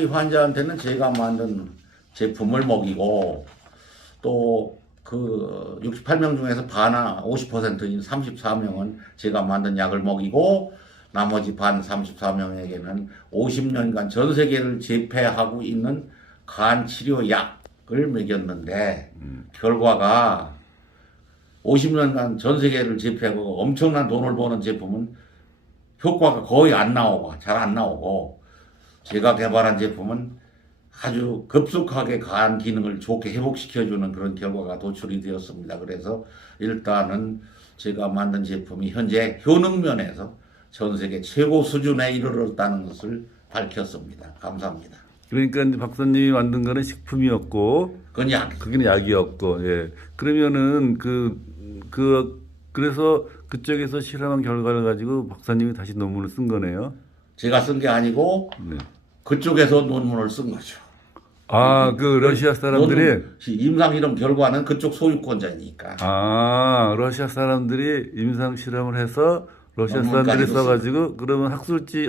이 환자한테는 제가 만든 제품을 먹이고 또 그 68명 중에서 반나 50%인 34명은 제가 만든 약을 먹이고 나머지 반 34명에게는 50년간 전 세계를 제패하고 있는 간 치료 약을 먹였는데 결과가 50년간 전 세계를 제패하고 엄청난 돈을 버는 제품은 효과가 거의 안 나오고 잘 안 나오고 제가 개발한 제품은 아주 급속하게 간 기능을 좋게 회복시켜주는 그런 결과가 도출이 되었습니다. 그래서 일단은 제가 만든 제품이 현재 효능 면에서 전 세계 최고 수준에 이르렀다는 것을 밝혔습니다. 감사합니다. 그러니까 이제 박사님이 만든 거는 식품이었고, 그건 약. 그게 약이었고, 예. 그러면은 그래서 그쪽에서 실험한 결과를 가지고 박사님이 다시 논문을 쓴 거네요. 제가 쓴 게 아니고 네. 그쪽에서 논문을 쓴 거죠. 아, 그 러시아 사람들이, 임상 실험 결과는 그쪽 소유권자니까. 러시아 사람들이 임상 실험을 해서 러시아 논문까지도 사람들이 써가지고, 그러면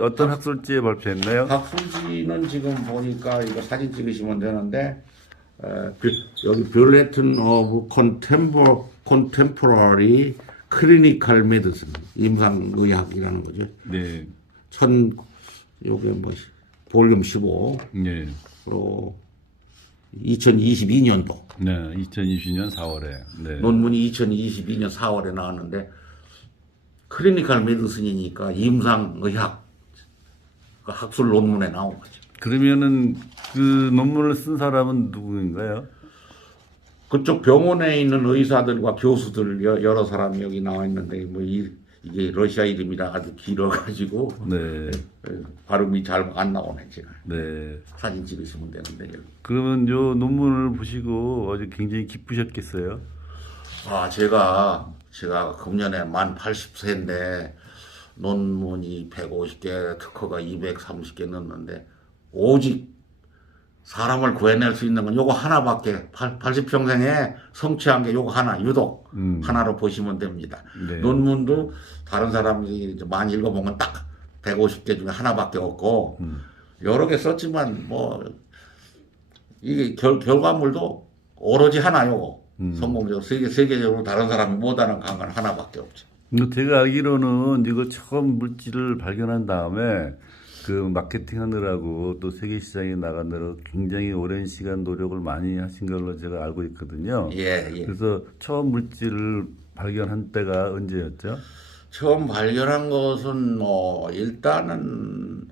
어떤 학술지에 발표했나요? 학술지는 지금 보니까 이거 사진 찍으시면 되는데 여기 뷰레튼 오브 컨템포러리 클리니컬 메디슨 임상의학이라는 거죠. 네. 요게 뭐 볼륨 15 네. 그리고 2022년도 네. 2020년 4월에. 네. 논문이 2022년 4월에 나왔는데 클리니컬 메디슨이니까 임상의학 그 학술 논문에 나온 거죠. 그러면은 그 논문을 쓴 사람은 누구인가요? 그쪽 병원에 있는 의사들과 교수들 여러 사람이 여기 나와 있는데 뭐 이게 러시아 이름이라 아주 길어가지고 네. 발음이 잘 안 나오네 제가. 네. 사진 찍으시면 되는데 여기. 그러면 요 논문을 보시고 아주 굉장히 기쁘셨겠어요? 제가 금년에 만 80세인데 논문이 150개, 특허가 230개 넣었는데 오직 사람을 구해낼 수 있는 건 요거 하나밖에 80평생에 성취한 게 요거 하나 유독 하나로 보시면 됩니다. 네. 논문도 다른 사람이 많이 읽어보면 딱 150개 중에 하나밖에 없고 여러 개 썼지만 뭐 이게 결과물도 오로지 하나 요거 성공적으로 세계적으로 다른 사람이 못하는 강은 하나밖에 없죠. 제가 알기로는 이거 처음 물질을 발견한 다음에 그 마케팅 하느라고 또 세계 시장에 나가느라 굉장히 오랜 시간 노력을 많이 하신 걸로 제가 알고 있거든요. 예. 그래서 처음 물질을 발견한 때가 언제였죠? 처음 발견한 것은 일단은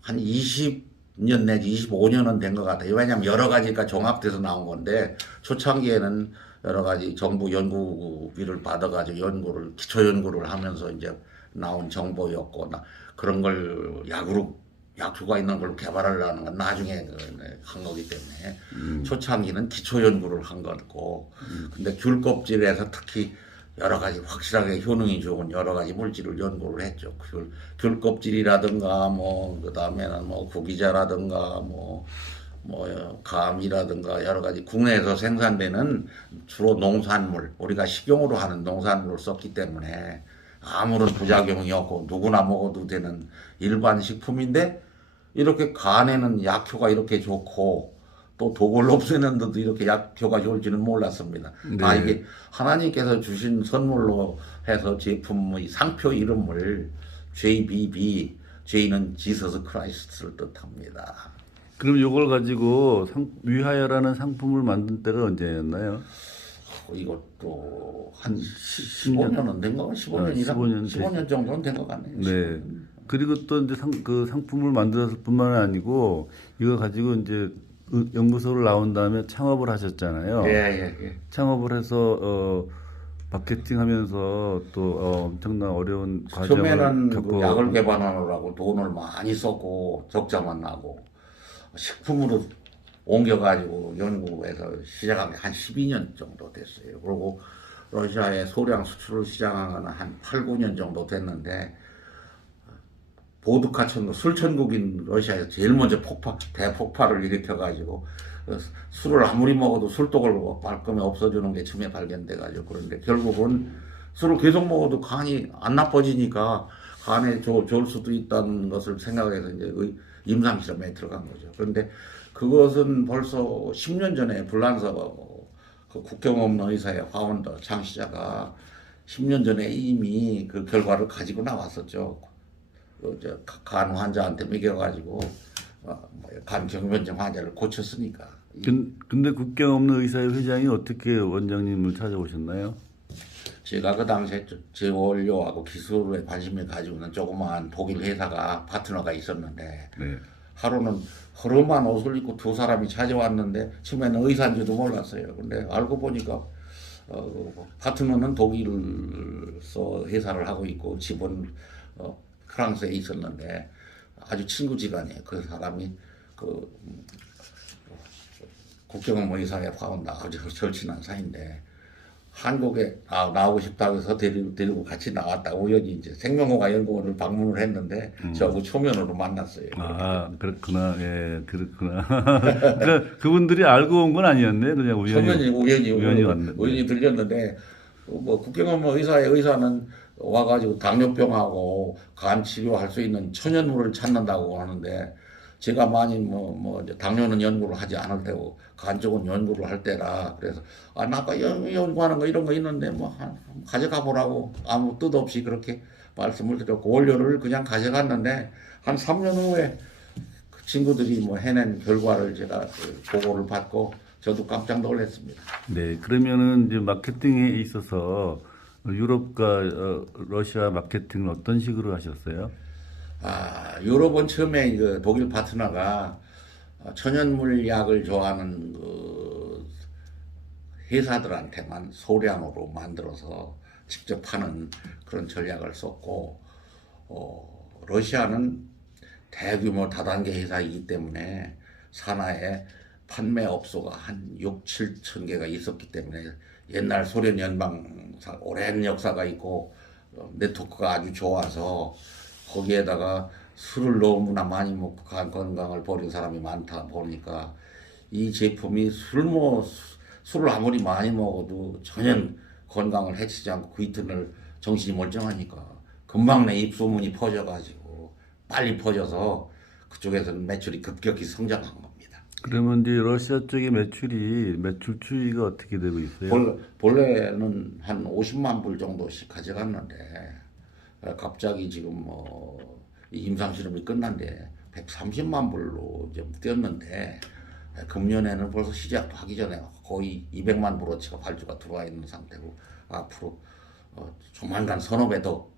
한 20년 내지 25년은 된 것 같아요. 왜냐하면 여러 가지가 종합돼서 나온 건데 초창기에는 여러 가지 정부 연구비를 받아가지고 기초 연구를 하면서 이제 나온 정보였고 그런 걸 약효가 있는 걸 개발하려는 건 나중에 한 거기 때문에 초창기는 기초 연구를 한 거고 근데 귤 껍질에서 특히 여러 가지 확실하게 효능이 좋은 여러 가지 물질을 연구를 했죠. 귤 껍질이라든가 그다음에는 구기자라든가 감이라든가 여러 가지 국내에서 생산되는 주로 농산물 우리가 식용으로 하는 농산물을 썼기 때문에 아무런 부작용이 없고 누구나 먹어도 되는 일반 식품인데 이렇게 간에는 약효가 이렇게 좋고 또 독을 없애는 데도 이렇게 약효가 좋을지는 몰랐습니다. 네. 이게 하나님께서 주신 선물로 해서 제품의 상표 이름을 JBB, J는 지서스 크라이스트를 뜻합니다. 그럼 이걸 가지고 위하여라는 상품을 만든 때가 언제였나요? 이것도 한 15년은 된 거, 15년 이상, 15년 정도는 된 것 같네요. 네. 그리고 또 이제 그 상품을 만들었을 뿐만 아니고 이거 가지고 이제 연구소를 나온 다음에 창업을 하셨잖아요. 예. 창업을 해서 마케팅하면서 또 엄청난 어려운 과정을 처음에는 겪고 약을 개발하느라고 돈을 많이 썼고 적자만 나고 식품으로 옮겨가지고 연구해서 시작한 게 한 12년 정도 됐어요. 그리고 러시아에 소량 수출을 시작한 건 한 8, 9년 정도 됐는데 보드카 천국, 술 천국인 러시아에서 제일 먼저 대폭발을 일으켜가지고 술을 아무리 먹어도 술독을 말끔히 없애주는 게 처음에 발견돼가지고 그런데 결국은 술을 계속 먹어도 간이 안 나빠지니까 간에 좋을 수도 있다는 것을 생각해서 이제 임상실험에 들어간 거죠. 그런데 그것은 벌써 10년 전에 불란서 그 국경 없는 의사의 파운더 창시자가 10년 전에 이미 그 결과를 가지고 나왔었죠. 간 환자한테 먹여가지고 간 경변증 환자를 고쳤으니까. 근데 국경 없는 의사의 회장이 어떻게 원장님을 찾아오셨나요? 제가 그 당시에 제원료하고 기술에 관심을 가지고 있는 조그마한 독일 회사가 파트너가 있었는데 네. 하루는 허름한 옷을 입고 두 사람이 찾아왔는데 처음에는 의사인지도 몰랐어요. 근데 알고 보니까 파트너는 독일서 회사를 하고 있고 집은 프랑스에 있었는데 아주 친구지간이에요. 그 사람이 그 국경없는 의사에 파온다 아주 절친한 사이인데 한국에 나오고 싶다고 해서 데리고 같이 나왔다. 우연히 이제 생명호가 연구원을 방문을 했는데 저하고 초면으로 만났어요. 아, 그렇구나. 예, 그렇구나. 그러니까 그분들이 알고 온 건 아니었네. 그냥 우연히 들렸는데 뭐 국경없는 의사는 와가지고 당뇨병하고 간 치료할 수 있는 천연물을 찾는다고 하는데 제가 많이 이제 당뇨는 연구를 하지 않을 때고 간 쪽은 연구를 할 때라 그래서 나 아까 연구하는 거 이런 거 있는데 가져가 보라고 아무 뜻 없이 그렇게 말씀을 드렸고 원료를 그냥 가져갔는데 한 3년 후에 그 친구들이 해낸 결과를 제가 보고를 받고 저도 깜짝 놀랐습니다. 네, 그러면은 이제 마케팅에 있어서 유럽과 러시아 마케팅을 어떤 식으로 하셨어요? 유럽은 처음에 그 독일 파트너가 천연물 약을 좋아하는 그 회사들한테만 소량으로 만들어서 직접 파는 그런 전략을 썼고, 러시아는 대규모 다단계 회사이기 때문에 산하에 판매업소가 한 6, 7천 개가 있었기 때문에 옛날 소련 연방사 오랜 역사가 있고 네트워크가 아주 좋아서 거기에다가 술을 너무나 많이 먹고 간 건강을 버린 사람이 많다 보니까 이 제품이 술을 아무리 많이 먹어도 전혀 건강을 해치지 않고 그 이튿날 정신이 멀쩡하니까 금방 내 입소문이 퍼져가지고 빨리 퍼져서 그쪽에서는 매출이 급격히 성장한 겁니다. 그러면 이제 러시아 쪽의 매출 추이가 어떻게 되고 있어요? 본래는 한 50만 불 정도씩 가져갔는데 갑자기 지금 이 임상실험이 끝난데 130만 불로 좀 뛰었는데 금년에는 벌써 시작도 하기 전에 거의 200만 불어치가 발주가 들어와 있는 상태고 앞으로 조만간 서너 배 더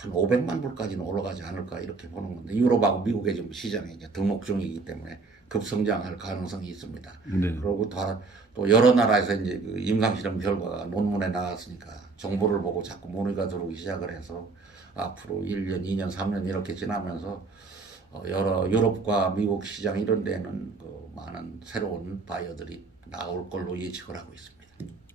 한 500만 불까지는 올라가지 않을까 이렇게 보는 건데 유럽하고 미국의 지금 시장에 이제 등록 중이기 때문에 급성장할 가능성이 있습니다. 네. 그리고 또 여러 나라에서 이제 그 임상실험 결과가 논문에 나왔으니까 정보를 보고 자꾸 문의가 들어오기 시작을 해서 앞으로 1년, 2년, 3년 이렇게 지나면서 여러 유럽과 미국 시장 이런 데는 그 많은 새로운 바이어들이 나올 걸로 예측을 하고 있습니다.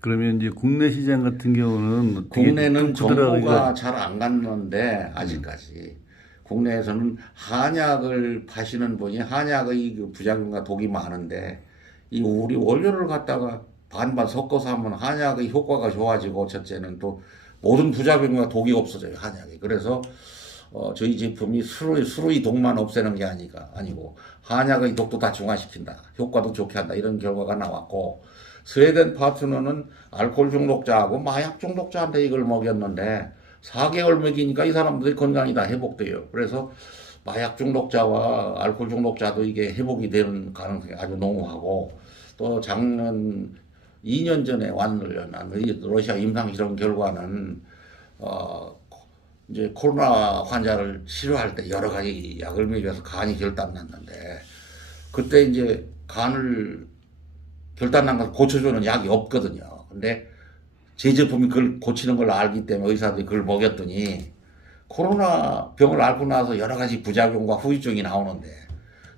그러면 이제 국내 시장 같은 경우는 국내는 정보가 잘 안 갔는데 아직까지 국내에서는 한약을 파시는 분이 한약의 그 부작용과 독이 많은데 이 우리 원료를 갖다가 반반 섞어서 하면 한약의 효과가 좋아지고 첫째는 또 모든 부작용과 독이 없어져요 한약이. 그래서 저희 제품이 수의 독만 없애는 게 아니고 한약의 독도 다 중화시킨다, 효과도 좋게 한다 이런 결과가 나왔고 스웨덴 파트너는 알코올 중독자하고 마약 중독자한테 이걸 먹였는데 4개월 먹이니까 이 사람들이 건강이 다 회복돼요. 그래서 마약 중독자와 알코올 중독자도 이게 회복이 되는 가능성이 아주 농후하고 또 작년 2년 전에 완료한 러시아 임상실험 결과는 이제 코로나 환자를 치료할 때 여러 가지 약을 먹여서 간이 결단났는데 그때 이제 간을 결단난 걸 고쳐주는 약이 없거든요. 근데 제 제품이 그걸 고치는 걸 알기 때문에 의사들이 그걸 먹였더니 코로나 병을 앓고 나서 여러 가지 부작용과 후유증이 나오는데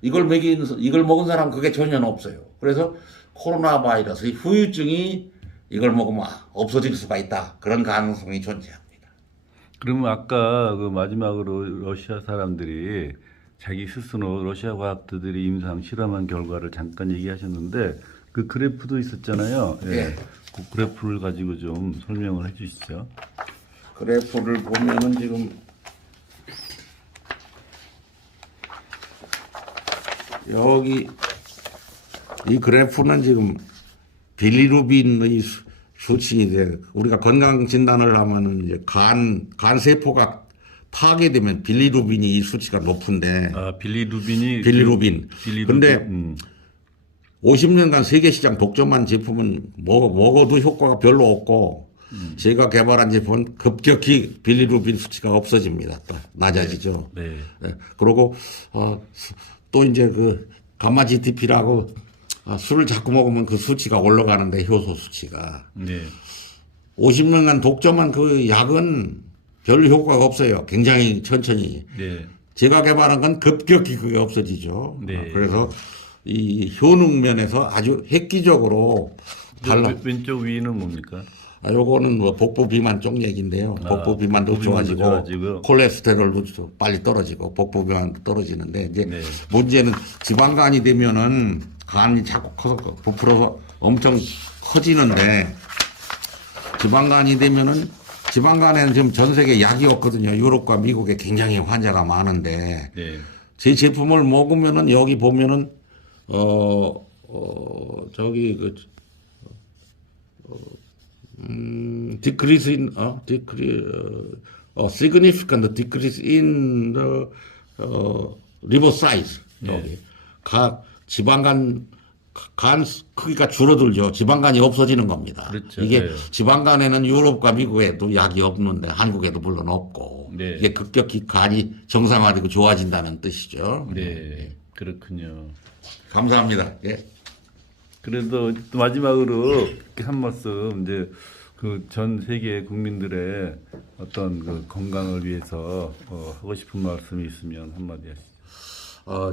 이걸 먹은 사람 그게 전혀 없어요. 그래서 코로나 바이러스의 후유증이 이걸 먹으면 없어질 수가 있다. 그런 가능성이 존재합니다. 그러면 아까 그 마지막으로 러시아 사람들이 자기 스스로 러시아 과학자들이 임상 실험한 결과를 잠깐 얘기하셨는데 그 그래프도 있었잖아요. 예. 네. 그 그래프를 가지고 좀 설명을 해주시죠. 그래프를 보면은 지금 여기 이 그래프는 지금 빌리루빈의 수치인데 우리가 건강 진단을 하면은 이제 간 세포가 파괴되면 빌리루빈이 이 수치가 높은데 빌리루빈이 빌리루빈. 근데 음. 50년간 세계 시장 독점한 제품은 먹어도 효과가 별로 없고 제가 개발한 제품은 급격히 빌리루빈 수치가 없어집니다. 또 낮아지죠. 네. 네. 그리고 또 이제 그 감마 GTP라고 술을 자꾸 먹으면 그 수치가 올라가는데 효소 수치가 네. 50년간 독점한 그 약은 별 효과가 없어요. 굉장히 천천히. 네. 제가 개발한 건 급격히 그게 없어지죠. 네. 그래서 이 효능 면에서 아주 획기적으로 달라. 왼쪽 위는 뭡니까? 요거는 뭐 복부 비만 쪽 얘기인데요. 복부 비만도 복부 비만도 좋아지고 좋아지고. 콜레스테롤도 빨리 떨어지고 복부 비만도 떨어지는데 이제 네. 문제는 지방간이 되면은 간이 자꾸 커서 부풀어서 엄청 커지는데 지방간이 되면은 지방간에는 지금 전 세계 약이 없거든요. 유럽과 미국에 굉장히 환자가 많은데 네. 제 제품을 먹으면은 여기 보면은 저기 그 decrease in significant decrease in the liver size. 여기 지방간 간 크기가 줄어들죠. 지방간이 없어지는 겁니다. 그렇죠. 이게 네. 지방간에는 유럽과 미국에도 약이 없는데 한국에도 물론 없고 네. 이게 급격히 간이 정상화되고 좋아진다는 뜻이죠. 네. 그렇군요. 감사합니다. 예. 그래도 또 마지막으로 이렇게 한 말씀 이제 그 전 세계 국민들의 어떤 그 건강을 위해서 하고 싶은 말씀이 있으면 한마디 하시죠.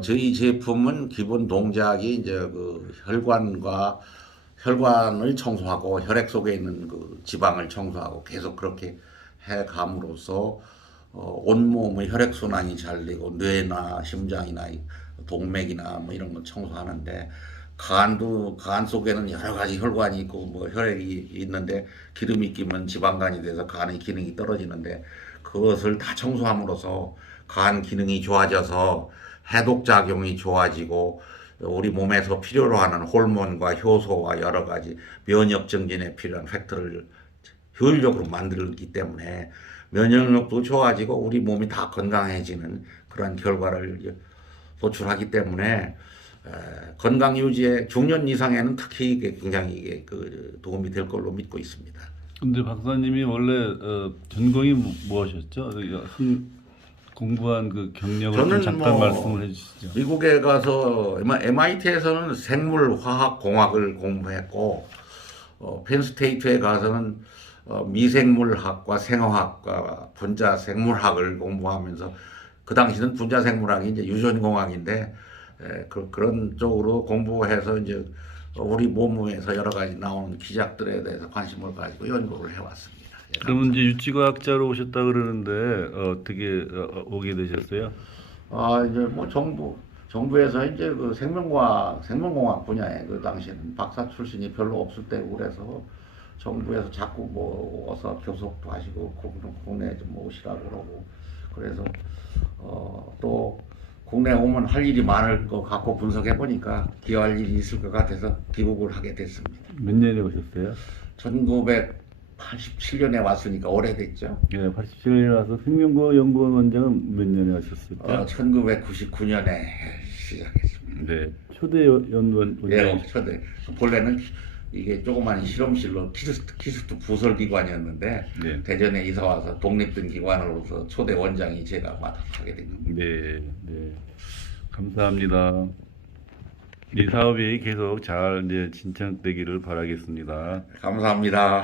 저희 제품은 기본 동작이 이제 그 혈관을 청소하고 혈액 속에 있는 그 지방을 청소하고 계속 그렇게 해 감으로써 온몸의 혈액 순환이 잘 되고 뇌나 심장이나 동맥이나 뭐 이런 거 청소하는데 간 속에는 여러 가지 혈관이 있고 뭐 혈액이 있는데 기름이 끼면 지방간이 돼서 간의 기능이 떨어지는데 그것을 다 청소함으로써 간 기능이 좋아져서 해독 작용이 좋아지고 우리 몸에서 필요로 하는 호르몬과 효소와 여러 가지 면역 증진에 필요한 팩터를 효율적으로 만들기 때문에 면역력도 좋아지고 우리 몸이 다 건강해지는 그런 결과를 도출하기 때문에 건강 유지에 중년 이상에는 특히 이게 굉장히 이게 그 도움이 될 걸로 믿고 있습니다. 근데 박사님이 원래 전공이 무엇이었죠? 공부한 그 경력을 좀 저는 잠깐 말씀을 해주시죠. 미국에 가서 MIT에서는 생물화학공학을 공부했고 펜스테이트에 가서는 미생물학과 생화학과 분자생물학을 공부하면서 그 당시는 분자생물학이 이제 유전공학인데 그런 쪽으로 공부해서 이제 우리 몸에서 여러 가지 나오는 기작들에 대해서 관심을 가지고 연구를 해왔습니다. 그러면 이제 유치과학자로 오셨다 그러는데 어떻게 오게 되셨어요? 이제 뭐 정부에서 이제 그 생명공학 분야에 그 당시에는 박사 출신이 별로 없을 때고 그래서 정부에서 자꾸 뭐 와서 교섭도 하시고 국내에 좀 오시라고 그러고 그래서 또 국내 오면 할 일이 많을 것 같고 분석해 보니까 기여할 일이 있을 것 같아서 귀국을 하게 됐습니다. 몇 년에 오셨어요? 1987년에 왔으니까 오래됐죠. 네, 87년에 와서 생명과학 연구원 원장은 몇 년에 하셨을까? 1999년에 시작했습니다. 네, 초대 연구원 원장. 예, 초대. 본래는 이게 조그만 실험실로 키스트 부설기관이었는데 네. 대전에 이사 와서 독립된 기관으로서 초대 원장이 제가 맡아서 게 된 겁니다. 네, 네, 감사합니다. 이 사업이 계속 잘 이제 진척되기를 바라겠습니다. 감사합니다.